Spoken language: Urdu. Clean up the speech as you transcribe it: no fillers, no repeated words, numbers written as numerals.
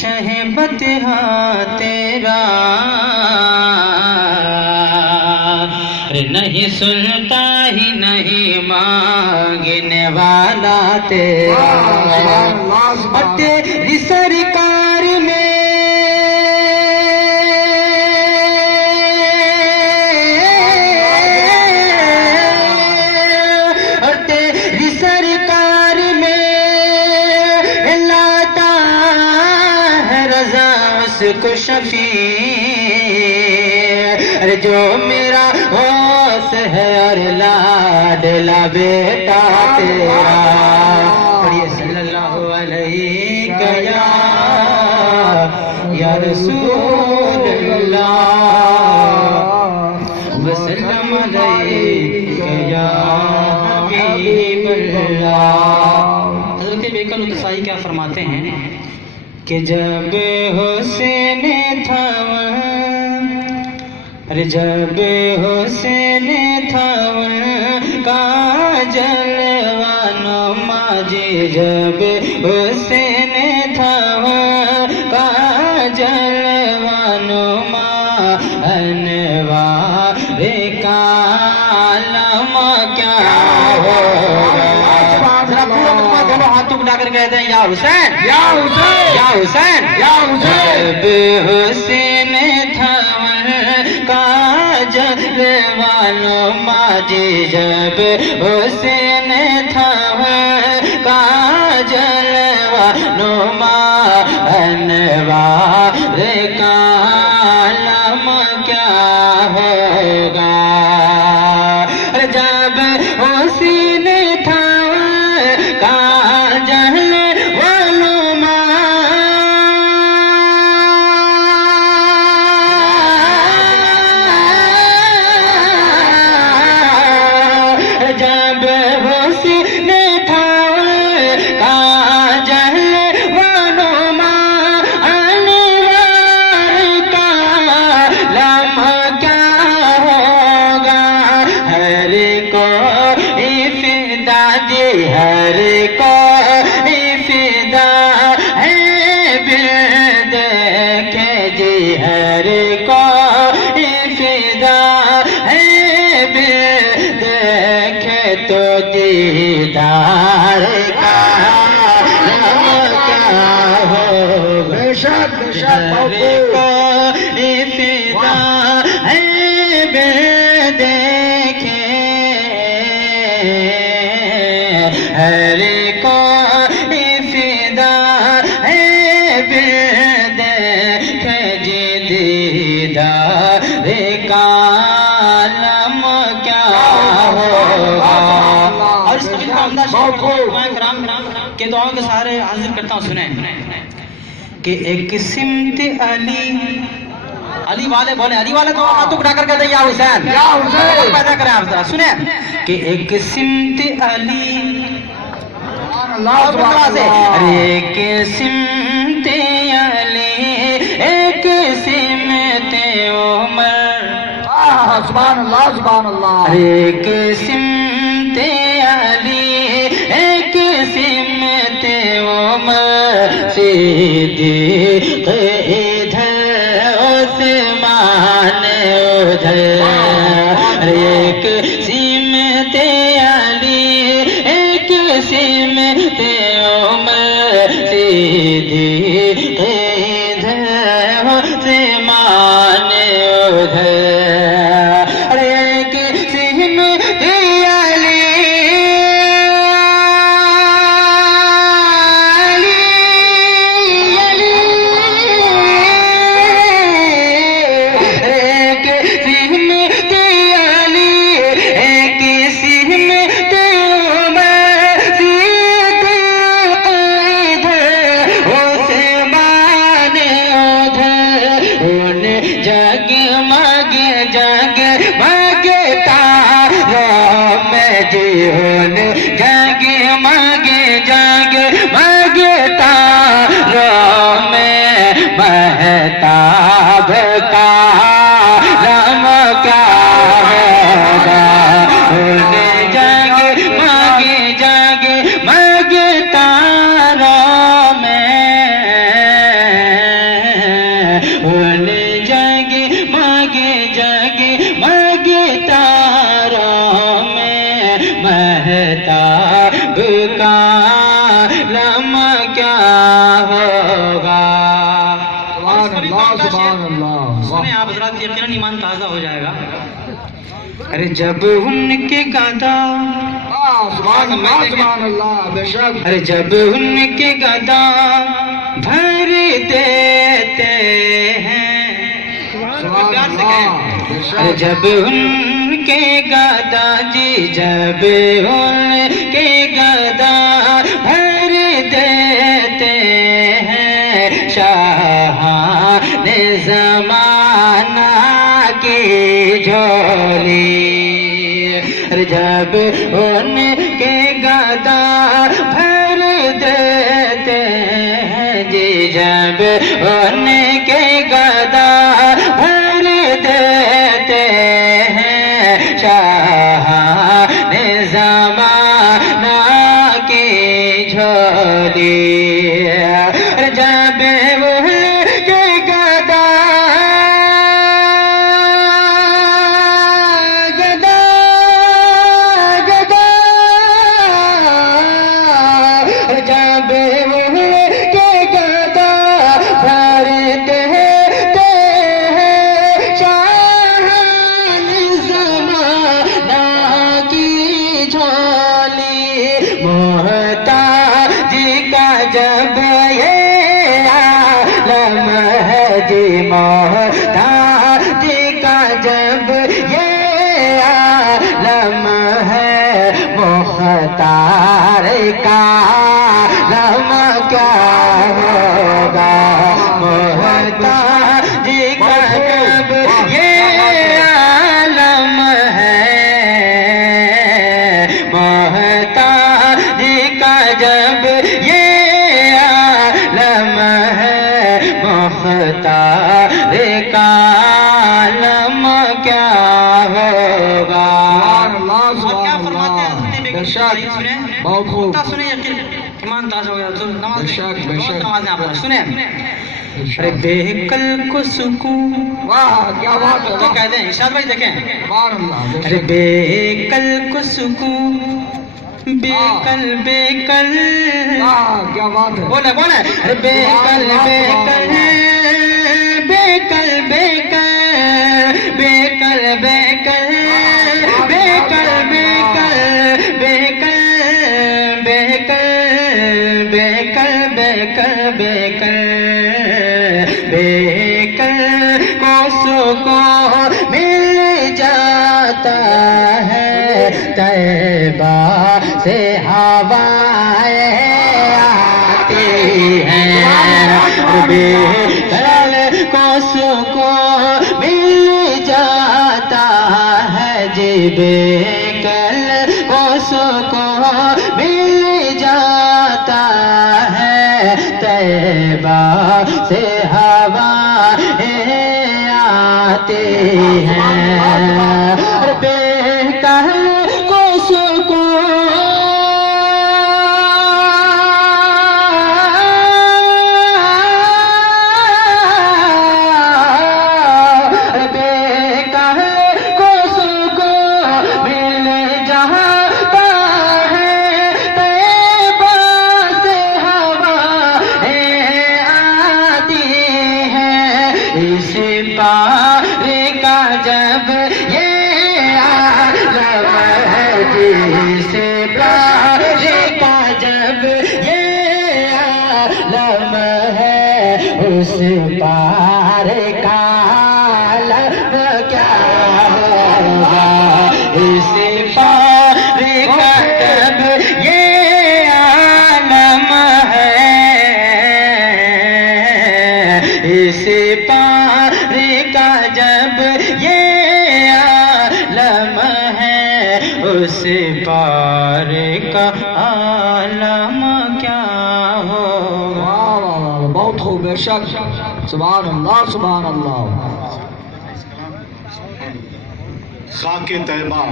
شہبت تیرا نہیں سنتا ہی نہیں مانگنے والا تیرا اور تیری سرکار میں کو شفیع جو میرا غوث ہے اور لاڈلا بیٹا تیرا پڑھیے صلی اللہ علیہ یا رسول اللہ وسلم علیہ یا حبیب اللہ۔ حضرت بیکر القصائی کیا فرماتے ہیں کہ جب حسین تھا جب حسین تھا کا جلوہ نما جی جب حسین تھا کا جلوہ نما انوار کا عالم کیا ہوگا۔ دونوں ہاتھوں کو اٹھا کر کہتے ہیں یا حسین یا حسین یا حسین یا حسین۔ جب حسین تھا کا جلوہ نما جی جب حسین تھا کا جلوہ نما انوار کا عالم کیا ہوگا۔ جب حسین تھا کا جلوہ نما جب حسین تھا کا جلوہ نما انوار کا لمحہ کیا ہوگا۔ ہر کوئی فدا دی ہر کوئی فدا ہے بن دیکھے جی ہر کوئی فدا ہے بن دیکھے تو دیدار کا کیا ہوگا۔ ہر کوئی فدا ہے بن دیکھے ہر کوئی فدا ہے بن دیکھے جی دیدار کا عالم کیا ہوگا۔ اور اس قبیل کا عمدہ شعر کرام کے دعاؤں کے سارے حاضر کرتا ہوں، سنیں کہ ایک سمت علی علی والے بولے علی والے تو ہاتھوں اٹھا کر کہتے ہیں یا حسین یا حسین پیدا کریں آپ ذرا سنیں کہ ایک سمت علی ایک سمت علی ایک سمت عمر سبحان اللہ سبحان اللہ ایک سمت علی ایک سمت عمر صدیق ادھر عثمان ادھر ایک سمت علی ایک سمت عمر صدیق ادھر عثمان ادھر ایک سمت علی ہوگا. سبحان اللہ. سنیں آپ حضرات، یقیناً ایمان تازہ ہو جائے گا. ارے جب ان کے گدا، سبحان اللہ سبحان اللہ. بے شک. ارے جب ان کے گدا بھر دیتے ہیں، سبحان اللہ. بے شک. ارے جب ان کے گدا جی، جب ان کے گدا بھر دیتے ہیں شاہان زمانہ کی جھولی. جب ان کے گدا بھر دیتے ہیں جی، جب ان کے گدا بھر دیتے ہیں شاہان زمانہ کی جھولی. جب ان کے گدا جب ان کے گدا بھرتے ہیں شاہان زمانہ کی جھولی. محتاجی کا جب یہ عالم ہے جی، محتاجی کا جب یہ عالم ہے، مختار کا عالم کیا ہوگا. محتاجی کا جب یہ عالم ہے، محتاجی کا جب یہ عالم ہے، مختار کا عالم کیا ہوگا. اور کیا فرماتے ہیں حضرت بیگم اسماعیل؟ سنیں بہت خوب. سنیں، یقین ایمان تازہ ہو گیا. نماز بے شک، بے شک. نمازیں آپ سنیں. ارے بے کل کو سکون، واہ کیا بات ہے. تو کہتے ہیں ارشاد بھائی دیکھیں. سبحان اللہ. بے ارے شک. بے کل کو سکون، بے کل بے کل. واہ کیا بات ہے. بولے بولے. ارے بے کل بے کل، بے کل بے کل، بے کل بے کل، بے کل بے کل، بے کل بے کل، بے کل بے کل، بے کل بے کل کو سکون مل جاتا ہے. طیبہ سے ہوائیں آتی ہیں، بے کل کو سکون مل جاتا ہے جی، بے کل کو سکون مل جاتا ہے. طیبہ سے ہوائیں آتی ہیں، بے کل کو سکون پارے کا جب یہ عالم ہے جی، سے پارے کا جب یہ عالم ہے، اس پارے کا عالم کیا ہوگا. اس پارے کا جب یہ عالم ہے، اس پارے کا جب یہ عالم ہے، اس پارے کا عالم کیا ہوگا. واہ واہ واہ. بہت خوب. بے شک. سبحان اللہ سبحان اللہ. خاک طیبہ